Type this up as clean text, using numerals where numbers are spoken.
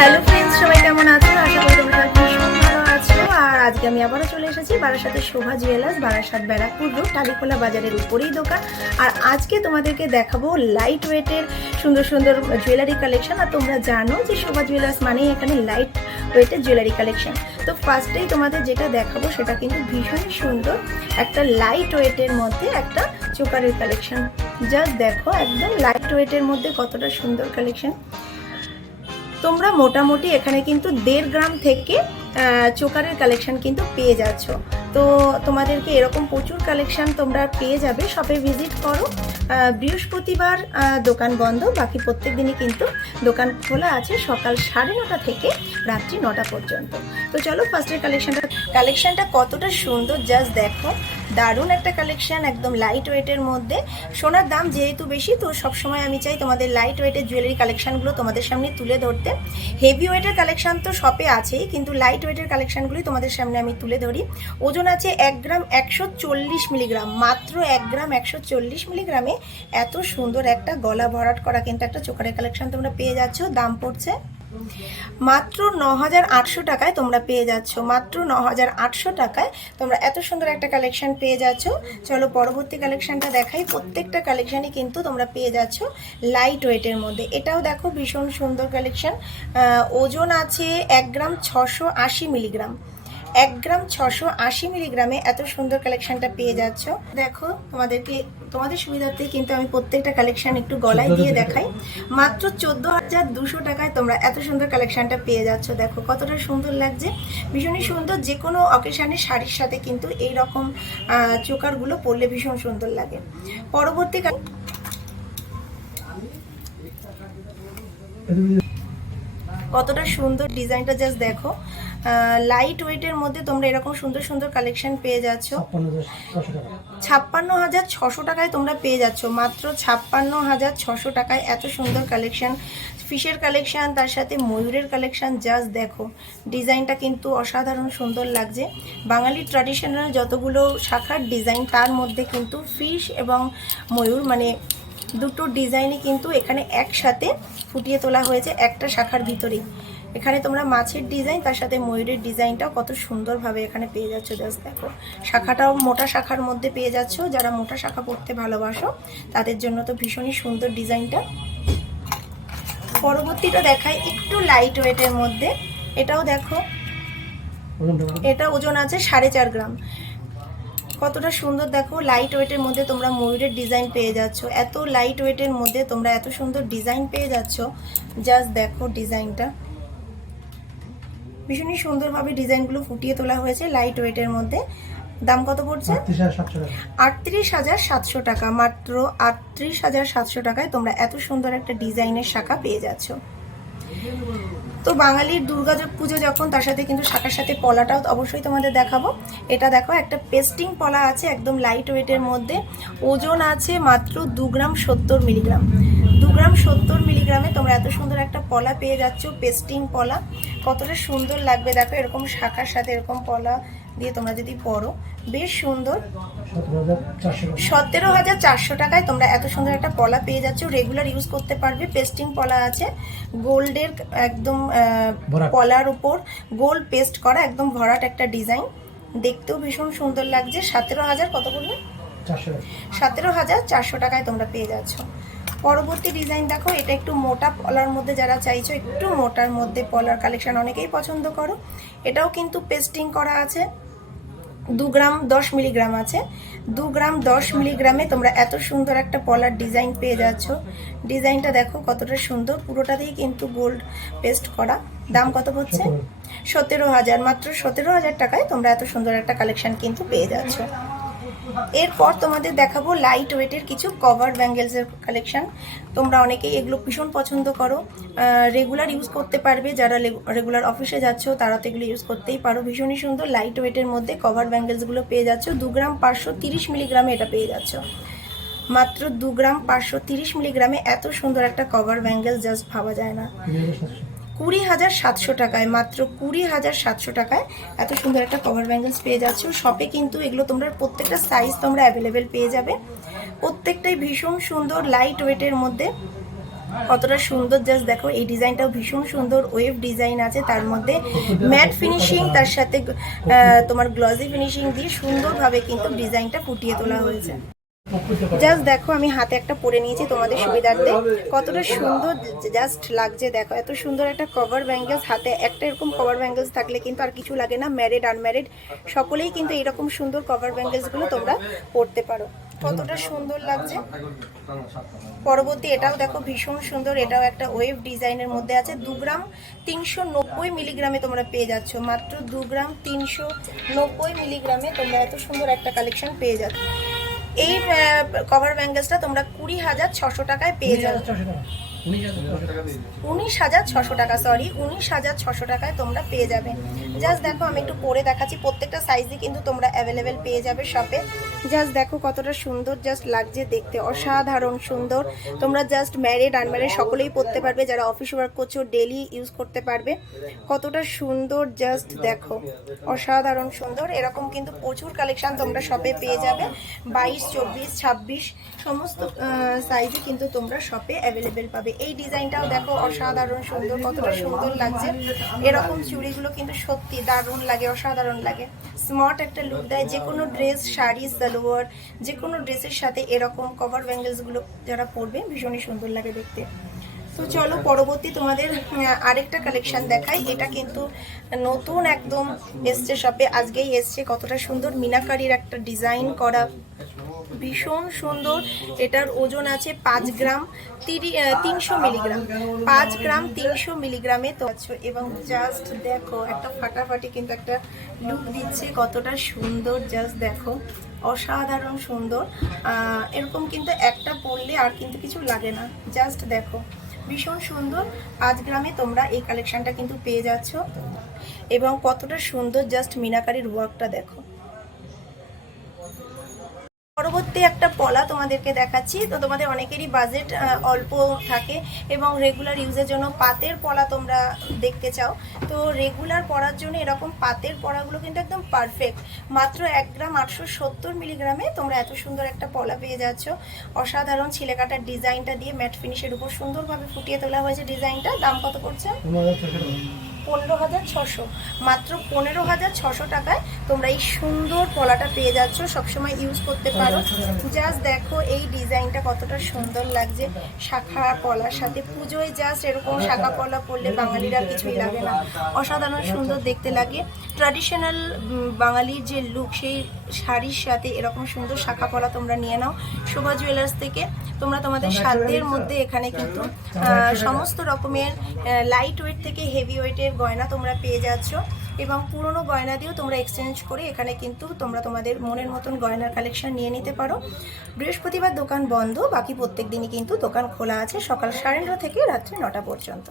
Hello friends, সবাই কেমন আছো? আশা করি তোমরা ভীষণ ভালো আছো। আর আজকে আমি আবারও চলে এসেছি বারাসাতের শোভা জুয়েলার্স, বারাসাত ব্যারাকপুর রোড, টালিখোলা বাজারের উপরেই দোকান। আর আজকে তোমাদেরকে দেখাবো লাইট ওয়েটের সুন্দর সুন্দর জুয়েলারি কালেকশন। আর তোমরা জানো যে শোভা জুয়েলার্স মানেই এখানে লাইট ওয়েটের জুয়েলারি কালেকশন। তো ফার্স্টেই তোমাদের যেটা দেখাবো সেটা কিন্তু ভীষণই সুন্দর একটা লাইট ওয়েটের মধ্যে একটা চোকারের কালেকশন। জাস্ট দেখো একদম লাইট ওয়েটের মধ্যে কতটা সুন্দর কালেকশন। তোমরা মোটামুটি এখানে কিন্তু 1.5 গ্রাম থেকে চোকারের কালেকশন কিন্তু পেয়ে যাচ্ছ। তো তোমাদেরকে এরকম প্রচুর কালেকশন তোমরা পেয়ে যাবে। শপে ভিজিট করো। বৃহস্পতিবার দোকান বন্ধ, বাকি প্রত্যেক দিনই কিন্তু দোকান খোলা আছে সকাল 9:30 থেকে রাত্রি 9টা পর্যন্ত। তো চলো ফার্স্টের কালেকশনটা কতটা সুন্দর জাস্ট দেখো। দারুণ একটা কালেকশন, একদম লাইট ওয়েটের মধ্যে। সোনার দাম যেহেতু বেশি, তো সবসময় আমি চাই তোমাদের লাইট ওয়েটের জুয়েলারি কালেকশনগুলো তোমাদের সামনে তুলে ধরতে। হেভি ওয়েটের কালেকশন তো শপে আছেই, কিন্তু লাইট ওয়েটের কালেকশনগুলি তোমাদের সামনে আমি তুলে ধরি। ওজন আছে 1 গ্রাম 140 মিলিগ্রাম, মাত্র 1 গ্রাম 140 মিলিগ্রামে এত সুন্দর একটা গলা ভরাট করা কিন্তু একটা চোকারের কালেকশন তোমরা পেয়ে যাচ্ছ। দাম পড়ছে মাত্র 9,800 টাকায় তোমরা পেয়ে যাচ্ছ। মাত্র 9,800 টাকায় তোমরা এত সুন্দর একটা কালেকশন পেয়ে যাচ্ছ। চলো পরবর্তী কালেকশনটা দেখাই। প্রত্যেকটা কালেকশনই কিন্তু তোমরা পেয়ে যাচ্ছ লাইট ওয়েটের মধ্যে। এটাও দেখো ভীষণ সুন্দর কালেকশন। ওজন আছে 1 গ্রাম 680 মিলিগ্রাম। 1 গ্রাম 680 মিলিগ্রামে এত সুন্দর কালেকশনটা পেয়ে যাচ্ছ। দেখো তোমাদের সুবিধার্থে কিন্তু আমি প্রত্যেকটা কালেকশন একটু গলায় দিয়ে দেখাই। মাত্র 14,200 টাকায় তোমরা এত সুন্দর কালেকশনটা পেয়ে যাচ্ছ। দেখো কতটা সুন্দর লাগছে, ভীষণই সুন্দর। যে কোনো অকেশানে শাড়ির সাথে কিন্তু এই রকম চোকারগুলো পরলে ভীষণ সুন্দর লাগে। পরবর্তী কতটা সুন্দর ডিজাইনটা জাস্ট দেখো। লাইট ওয়েটের মধ্যে তোমরা এরকম সুন্দর সুন্দর কালেকশন পেয়ে যাচ্ছ। 56,600 টাকায় তোমরা পেয়ে যাচ্ছ। মাত্র 56,600 টাকায় এত সুন্দর কালেকশন। ফিশের কালেকশন, তার সাথে ময়ূরের কালেকশন। জাস্ট দেখো ডিজাইনটা কিন্তু অসাধারণ সুন্দর লাগছে। বাঙালি ট্র্যাডিশনাল যতগুলো শাখার ডিজাইন, তার মধ্যে কিন্তু ফিশ এবং ময়ূর মানে দুটো ডিজাইনই কিন্তু এখানে একসাথে ফুটিয়ে তোলা হয়েছে একটা শাখার ভিতরেই। এখানে তোমরা মাছের ডিজাইন, তার সাথে ময়ূরের ডিজাইনটাও কত সুন্দরভাবে এখানে পেয়ে যাচ্ছ। জাস্ট দেখো শাখাটাও মোটা শাখার মধ্যে পেয়ে যাচ্ছ। যারা মোটা শাখা পড়তে ভালোবাসো তাদের জন্য তো ভীষণই সুন্দর ডিজাইনটা। পরবর্তীটা দেখাই একটু লাইট ওয়েটের মধ্যে। এটাও দেখো, এটা ওজন আছে 4.5 গ্রাম। কতটা সুন্দর দেখো, লাইট ওয়েটের মধ্যে তোমরা ময়ূরের ডিজাইন পেয়ে যাচ্ছ। এত লাইট ওয়েটের মধ্যে তোমরা এত সুন্দর ডিজাইন পেয়ে যাচ্ছ। জাস্ট দেখো ডিজাইনটা ভীষণই সুন্দরভাবে ডিজাইনগুলো ফুটিয়ে তোলা হয়েছে লাইট ওয়েটের মধ্যে। দাম কত পড়ছে? 38,700 টাকা। মাত্র 38,700 টাকায় তোমরা এত সুন্দর একটা ডিজাইনের শাখা পেয়ে যাচ্ছ। তো বাঙালির দুর্গা পুজো যখন, তার সাথে কিন্তু শাখার সাথে পলাটাও অবশ্যই তোমাদের দেখাবো। এটা দেখো একটা পেস্টিং পলা আছে একদম লাইট ওয়েটের মধ্যে। ওজন আছে মাত্র 2 গ্রাম 70 মিলিগ্রাম। 2 গ্রাম 70 মিলিগ্রামে তোমরা এত সুন্দর একটা পলা পেয়ে যাচ্ছ, পেস্টিং পলা। কতটা সুন্দর লাগবে দেখো, এরকম শাখার সাথে এরকম পলা দিয়ে তোমরা যদি পরো বেশ সুন্দর। 17,400 টাকায় তোমরা এত সুন্দর একটা পলা পেয়ে যাচ্ছ। রেগুলার ইউজ করতে পারবে। পেস্টিং পলা আছে গোল্ডের একদম পলার উপর গোল্ড পেস্ট করা একদম ভরাট একটা ডিজাইন, দেখতেও ভীষণ সুন্দর লাগছে। 17,000 কত বলবে? 17,400 টাকায় তোমরা পেয়ে যাচ্ছ। পরবর্তী ডিজাইন দেখো, এটা একটু মোটা পলার মধ্যে যারা চাইছো, একটু মোটার মধ্যে পলার কালেকশন অনেকেই পছন্দ করো। এটাও কিন্তু পেস্টিং করা আছে। 2 গ্রাম 10 মিলিগ্রাম আছে। 2 গ্রাম 10 মিলিগ্রামে তোমরা এত সুন্দর একটা পলার ডিজাইন পেয়ে যাচ্ছ। ডিজাইনটা দেখো কতটা সুন্দর, পুরোটাতেই কিন্তু গোল্ড পেস্ট করা। দাম কত হচ্ছে? 17,000। মাত্র 17,000 টাকায় তোমরা এত সুন্দর একটা কালেকশন কিন্তু পেয়ে যাচ্ছ। এরপর তোমাদের দেখাবো লাইট ওয়েটের কিছু কভার ব্যাঙ্গেলসের কালেকশন। তোমরা অনেকেই এগুলো ভীষণ পছন্দ করো, রেগুলার ইউজ করতে পারবে। যারা রেগুলার অফিসে যাচ্ছ তারা তো এগুলো ইউজ করতেই পারো। ভীষণই সুন্দর লাইট ওয়েটের মধ্যে কভার ব্যাঙ্গেলসগুলো পেয়ে যাচ্ছ। 2 গ্রাম 530 মিলিগ্রামে এটা পেয়ে যাচ্ছ। মাত্র 2 গ্রাম 530 মিলিগ্রামে এত সুন্দর একটা কভার ব্যাঙ্গেলস জাস্ট ভাবা যায় না। 20,700 টাকায়, মাত্র 20,700 টাকায় এত সুন্দর একটা কভার ব্যাঙ্গেলস পেয়ে যাচ্ছ। শপে কিন্তু এগুলো তোমরা প্রত্যেকটা সাইজ তোমরা অ্যাভেলেবেল পেয়ে যাবে। প্রত্যেকটাই ভীষণ সুন্দর লাইট ওয়েটের মধ্যে। কতটা সুন্দর, জাস্ট দেখো এই ডিজাইনটাও ভীষণ সুন্দর, ওয়েভ ডিজাইন আছে, তার মধ্যে ম্যাট ফিনিশিং, তার সাথে তোমার গ্লসি ফিনিশিং দিয়ে সুন্দরভাবে কিন্তু ডিজাইনটা ফুটিয়ে তোলা হয়েছে। জাস্ট দেখো আমি হাতে একটা পরে নিয়েছি তোমাদের সুবিধার্থে, কতটা সুন্দর জাস্ট লাগছে দেখো। এত সুন্দর একটা কভার ব্যাঙ্গেলস, হাতে একটা এরকম কভার ব্যাঙ্গেলস থাকলে কিন্তু আর কিছু লাগে না, ম্যারিড আনম্যারিড সকলেই কিন্তু এরকম সুন্দর কভার ব্যাঙ্গেলসগুলো তোমরা পরতে পারো। কতটা সুন্দর লাগছে। পরবর্তী এটাও দেখো ভীষণ সুন্দর, এটাও একটা ওয়েভ ডিজাইনের মধ্যে আছে। 2 গ্রাম 390 মিলিগ্রামে তোমরা পেয়ে যাচ্ছ, মাত্র 2 গ্রাম 390 মিলিগ্রামে তোমরা এত সুন্দর একটা কালেকশন পেয়ে যাচ্ছ। এই কভার ব্যাঙ্গেলসটা তোমরা 20,600 টাকায় পেয়ে যাবে। 19,600 টাকা, সরি 19,600 টাকায় তোমরা পেয়ে যাবে। জাস্ট দেখো আমি একটু পরে দেখাচ্ছি, প্রত্যেকটা সাইজই কিন্তু তোমরা অ্যাভেলেবেল পেয়ে যাবে শপে। জাস্ট দেখো কতটা সুন্দর জাস্ট লাগছে দেখতে, অসাধারণ সুন্দর। তোমরা জাস্ট ম্যারিড আনম্যারিড সকলেই পরতে পারবে, যারা অফিস ওয়ার্ক করছো ডেলি ইউজ করতে পারবে। কতটা সুন্দর জাস্ট দেখো, অসাধারণ সুন্দর। এরকম কিন্তু প্রচুর কালেকশন তোমরা শপে পেয়ে যাবে, 22, 24, 26 সমস্ত সাইজে কিন্তু তোমরা শপে অ্যাভেলেবেল পাবে। এই ডিজাইনটাও দেখো অসাধারণ সুন্দর, কতটা সুন্দর লাগছে। এরকম চুড়িগুলো কিন্তু সত্যি দারুণ লাগে, অসাধারণ লাগে, স্মার্ট একটা লুক দেয়। যে কোনো ড্রেস, শাড়ি, সালোয়ার, যে কোনো ড্রেসের সাথে এরকম কভার ব্যাঙ্গেলসগুলো যারা পরবে ভীষণই সুন্দর লাগে দেখতে। তো চলো পরবর্তী তোমাদের আরেকটা কালেকশন দেখাই। এটা কিন্তু নতুন একদম এসছে শপে, আজকেই এসছে। কতটা সুন্দর মিনাকারির একটা ডিজাইন করা, ভীষণ সুন্দর। এটার ওজন আছে 5 গ্রাম 300 মিলিগ্রাম, 5 গ্রাম 300 মিলিগ্রামে তো আছো। এবং জাস্ট দেখো একটা ফাটাফাটি কিন্তু একটা লুক দিচ্ছে, কতটা সুন্দর জাস্ট দেখো, অসাধারণ সুন্দর। এরকম কিন্তু একটা পরলে আর কিন্তু কিছু লাগে না, জাস্ট দেখো ভীষণ সুন্দর। 5 গ্রামে তোমরা এই কালেকশনটা কিন্তু পেয়ে যাচ্ছ। এবং কতটা সুন্দর জাস্ট মিনাকারির ওয়ার্কটা দেখো। পরবর্তী একটা পলা তোমাদেরকে দেখাচ্ছি। তো তোমাদের অনেকেরই বাজেট অল্প থাকে এবং রেগুলার ইউজের জন্য পাতের পলা তোমরা দেখতে চাও, তো রেগুলার পরার জন্য এরকম পাতের পলাগুলো কিন্তু একদম পারফেক্ট। মাত্র 1 গ্রাম 870 মিলিগ্রামে তোমরা এত সুন্দর একটা পলা পেয়ে যাচ্ছ। অসাধারণ ছিলেকাটার ডিজাইনটা দিয়ে ম্যাট ফিনিশের উপর সুন্দরভাবে ফুটিয়ে তোলা হয়েছে ডিজাইনটা। দাম কত পড়ছে? 15,600, মাত্র 15,600 টাকায় তোমরা এই সুন্দর পলাটা পেয়ে যাচ্ছ, সবসময় ইউজ করতে পারো। জাস্ট দেখো এই ডিজাইনটা কতটা সুন্দর লাগছে, শাখা পলার সাথে। পুজোয় জাস্ট এরকম শাখা পলা পরলে বাঙালির আর কিছুই লাগে না, অসাধারণ সুন্দর দেখতে লাগে। ট্র্যাডিশনাল বাঙালির যে লুক, সেই শাড়ির সাথে এরকম সুন্দর শাখা পলা তোমরা নিয়ে নাও শোভা জুয়েলার্স থেকে। তোমরা তোমাদের সাধ্যের মধ্যে এখানে কিন্তু সমস্ত রকমের লাইট ওয়েট থেকে হেভি ওয়েটের গয়না তোমরা পেয়ে যাচ্ছ। এবং পুরনো গয়না দিয়েও তোমরা এক্সচেঞ্জ করে এখানে কিন্তু তোমরা তোমাদের মনের মতন গয়নার কালেকশন নিয়ে নিতে পারো। বৃহস্পতিবার দোকান বন্ধ, বাকি প্রত্যেক দিনই কিন্তু দোকান খোলা আছে, সকাল 9:30 থেকে রাত্রি 9টা পর্যন্ত।